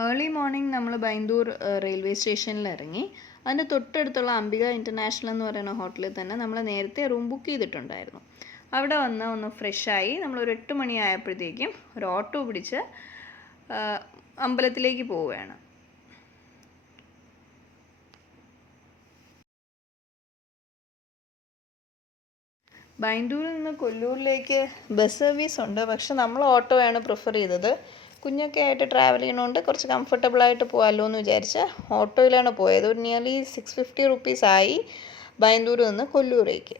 Early morning നമ്മൾ Byndoor railway സ്റ്റേഷനിൽ ഇറങ്ങി. അതിൻ്റെ തൊട്ടടുത്തുള്ള അംബിക ഇൻ്റർനാഷണൽ എന്ന് പറയുന്ന ഹോട്ടലിൽ തന്നെ നമ്മൾ നേരത്തെ റൂം ബുക്ക് ചെയ്തിട്ടുണ്ടായിരുന്നു. അവിടെ വന്ന് ഒന്ന് ഫ്രഷായി നമ്മളൊരു 8 മണിയായപ്പോഴത്തേക്കും ഒരു ഓട്ടോ പിടിച്ച് അമ്പലത്തിലേക്ക് പോവുകയാണ്. ബൈന്ദൂരിൽ നിന്ന് കൊല്ലൂരിലേക്ക് ബസ് സർവീസ് ഉണ്ട്, പക്ഷെ നമ്മൾ ഓട്ടോയാണ് പ്രിഫർ ചെയ്തത്. കുഞ്ഞൊക്കെ ആയിട്ട് ട്രാവൽ ചെയ്യണോണ്ട് കുറച്ച് കംഫർട്ടബിളായിട്ട് പോകാമല്ലോ എന്ന് വിചാരിച്ച് ഓട്ടോയിലാണ് പോയത്. ഒരു നിയർലി 650 റുപ്പീസ് ആയി ബൈന്ദൂരിൽ നിന്ന് കൊല്ലൂരേക്ക്.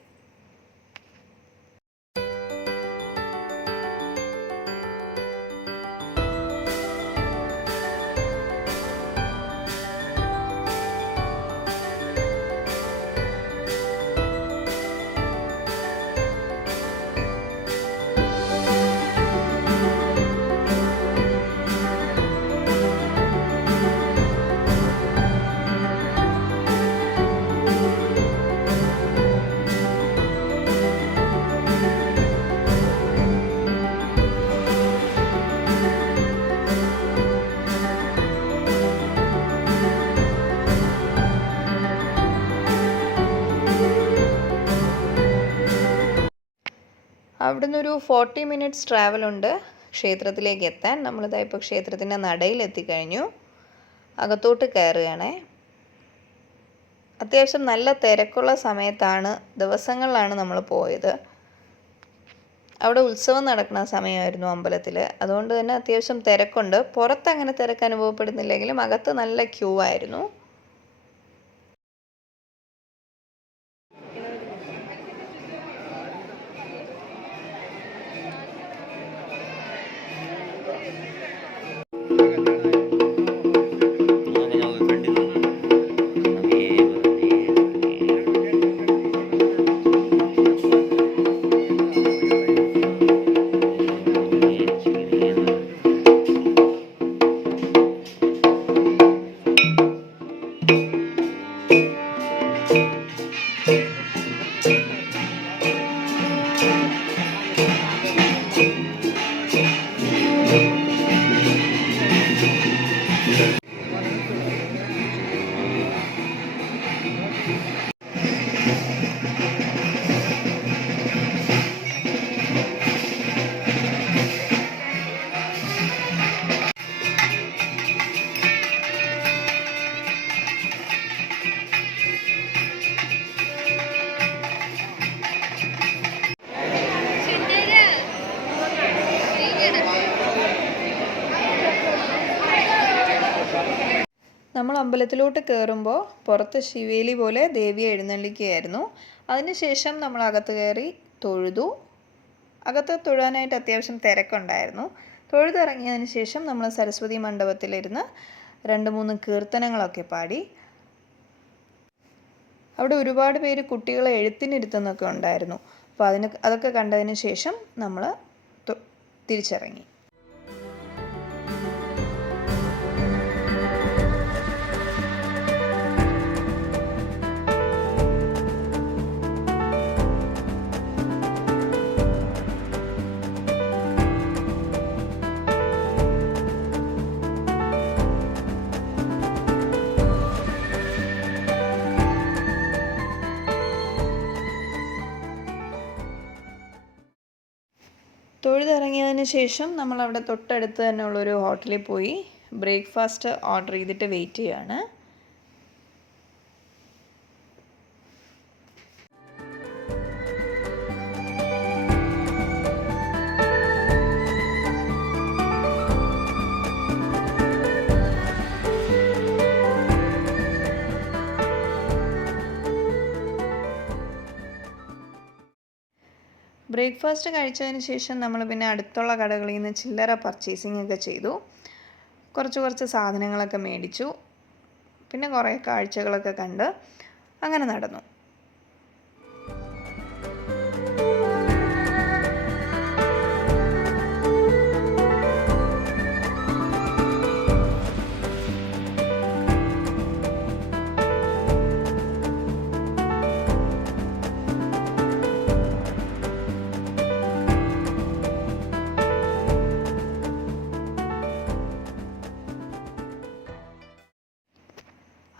അവിടെ നിന്നൊരു 40 മിനിറ്റ്സ് ട്രാവലുണ്ട് ക്ഷേത്രത്തിലേക്ക് എത്താൻ. നമ്മളിതാ ഇപ്പോൾ ക്ഷേത്രത്തിൻ്റെ നടയിൽ എത്തിക്കഴിഞ്ഞു. അകത്തോട്ട് കയറുകയാണേ. അത്യാവശ്യം നല്ല തിരക്കുള്ള ദിവസങ്ങളിലാണ് നമ്മൾ പോയത്. അവിടെ ഉത്സവം നടക്കുന്ന സമയമായിരുന്നു അമ്പലത്തിൽ. അതുകൊണ്ട് തന്നെ അത്യാവശ്യം തിരക്കുണ്ട്. പുറത്ത് അങ്ങനെ തിരക്ക് അനുഭവപ്പെടുന്നില്ലെങ്കിലും അകത്ത് നല്ല ക്യൂ ആയിരുന്നു. നമ്മൾ അമ്പലത്തിലോട്ട് കയറുമ്പോൾ പുറത്ത് ശിവേലി പോലെ ദേവിയെ എഴുന്നള്ളിക്കുകയായിരുന്നു. അതിനുശേഷം നമ്മൾ അകത്ത് കയറി തൊഴുതു. അകത്ത് തൊഴാനായിട്ട് അത്യാവശ്യം തിരക്കുണ്ടായിരുന്നു. തൊഴുതിറങ്ങിയതിന് ശേഷം നമ്മൾ സരസ്വതി മണ്ഡപത്തിലിരുന്ന് 2-3 കീർത്തനങ്ങളൊക്കെ പാടി. അവിടെ ഒരുപാട് പേര് കുട്ടികളെ എഴുത്തിനിരുത്തുന്നൊക്കെ ഉണ്ടായിരുന്നു. അപ്പോൾ അതൊക്കെ കണ്ടതിന് ശേഷം നമ്മൾ തിരിച്ചിറങ്ങി. തൊഴുതിറങ്ങിയതിന് ശേഷം നമ്മളവിടെ തൊട്ടടുത്ത് തന്നെ ഉള്ളൊരു ഹോട്ടലിൽ പോയി ബ്രേക്ക്ഫാസ്റ്റ് ഓർഡർ ചെയ്തിട്ട് വെയിറ്റ് ചെയ്യുകയാണ്. ബ്രേക്ക്ഫാസ്റ്റ് കഴിച്ചതിന് ശേഷം നമ്മൾ പിന്നെ അടുത്തുള്ള കടകളിൽ നിന്ന് ചില്ലറ പർച്ചേസിംഗ് ഒക്കെ ചെയ്തു. കുറച്ച് സാധനങ്ങളൊക്കെ മേടിച്ചു. പിന്നെ കുറേ കാഴ്ചകളൊക്കെ കണ്ട് അങ്ങനെ നടന്നു.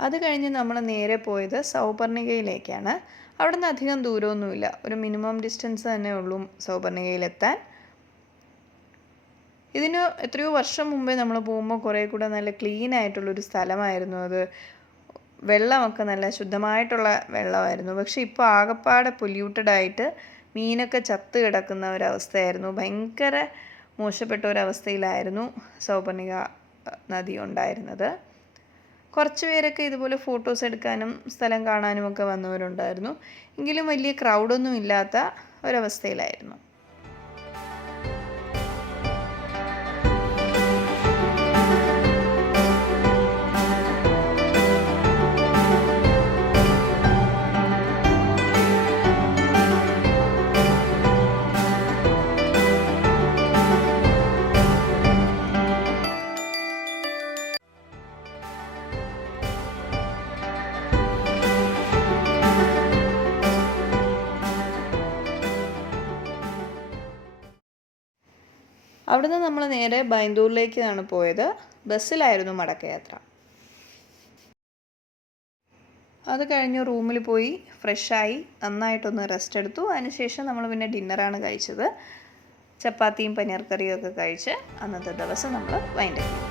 അത് കഴിഞ്ഞ് നമ്മൾ നേരെ പോയത് സൗപർണികയിലേക്കാണ്. അവിടെ നിന്ന് അധികം ദൂരമൊന്നുമില്ല, ഒരു മിനിമം ഡിസ്റ്റൻസ് തന്നെ ഉള്ളൂ സൗപർണികയിലെത്താൻ. ഇതിന് എത്രയോ വർഷം മുമ്പേ നമ്മൾ പോകുമ്പോൾ കുറേ കൂടെ നല്ല ക്ലീൻ ആയിട്ടുള്ളൊരു സ്ഥലമായിരുന്നു അത്. വെള്ളമൊക്കെ നല്ല ശുദ്ധമായിട്ടുള്ള വെള്ളമായിരുന്നു. പക്ഷേ ഇപ്പോൾ ആകപ്പാടെ പൊല്യൂട്ടഡായിട്ട് മീനൊക്കെ ചത്ത് കിടക്കുന്ന ഒരവസ്ഥയായിരുന്നു. ഭയങ്കര മോശപ്പെട്ട ഒരവസ്ഥയിലായിരുന്നു സൗപർണിക നദി ഉണ്ടായിരുന്നത്. കുറച്ച് പേരൊക്കെ ഇതുപോലെ ഫോട്ടോസ് എടുക്കാനും സ്ഥലം കാണാനും ഒക്കെ വന്നവരുണ്ടായിരുന്നു. എങ്കിലും വലിയ ക്രൗഡൊന്നും ഇല്ലാത്ത ഒരവസ്ഥയിലായിരുന്നു. അവിടുന്ന് നമ്മൾ നേരെ ബൈന്ദൂരിലേക്കാണ് പോയത്. ബസ്സിലായിരുന്നു മടക്കയാത്ര. അത് കഴിഞ്ഞ് റൂമിൽ പോയി ഫ്രഷായി നന്നായിട്ടൊന്ന് റെസ്റ്റ് എടുത്തു. അതിനുശേഷം നമ്മൾ പിന്നെ ഡിന്നറാണ് കഴിച്ചത്. ചപ്പാത്തിയും പനീർ കറിയും ഒക്കെ കഴിച്ച് അന്നത്തെ ദിവസം നമ്മൾ വൈൻഡപ്പ് ചെയ്തു.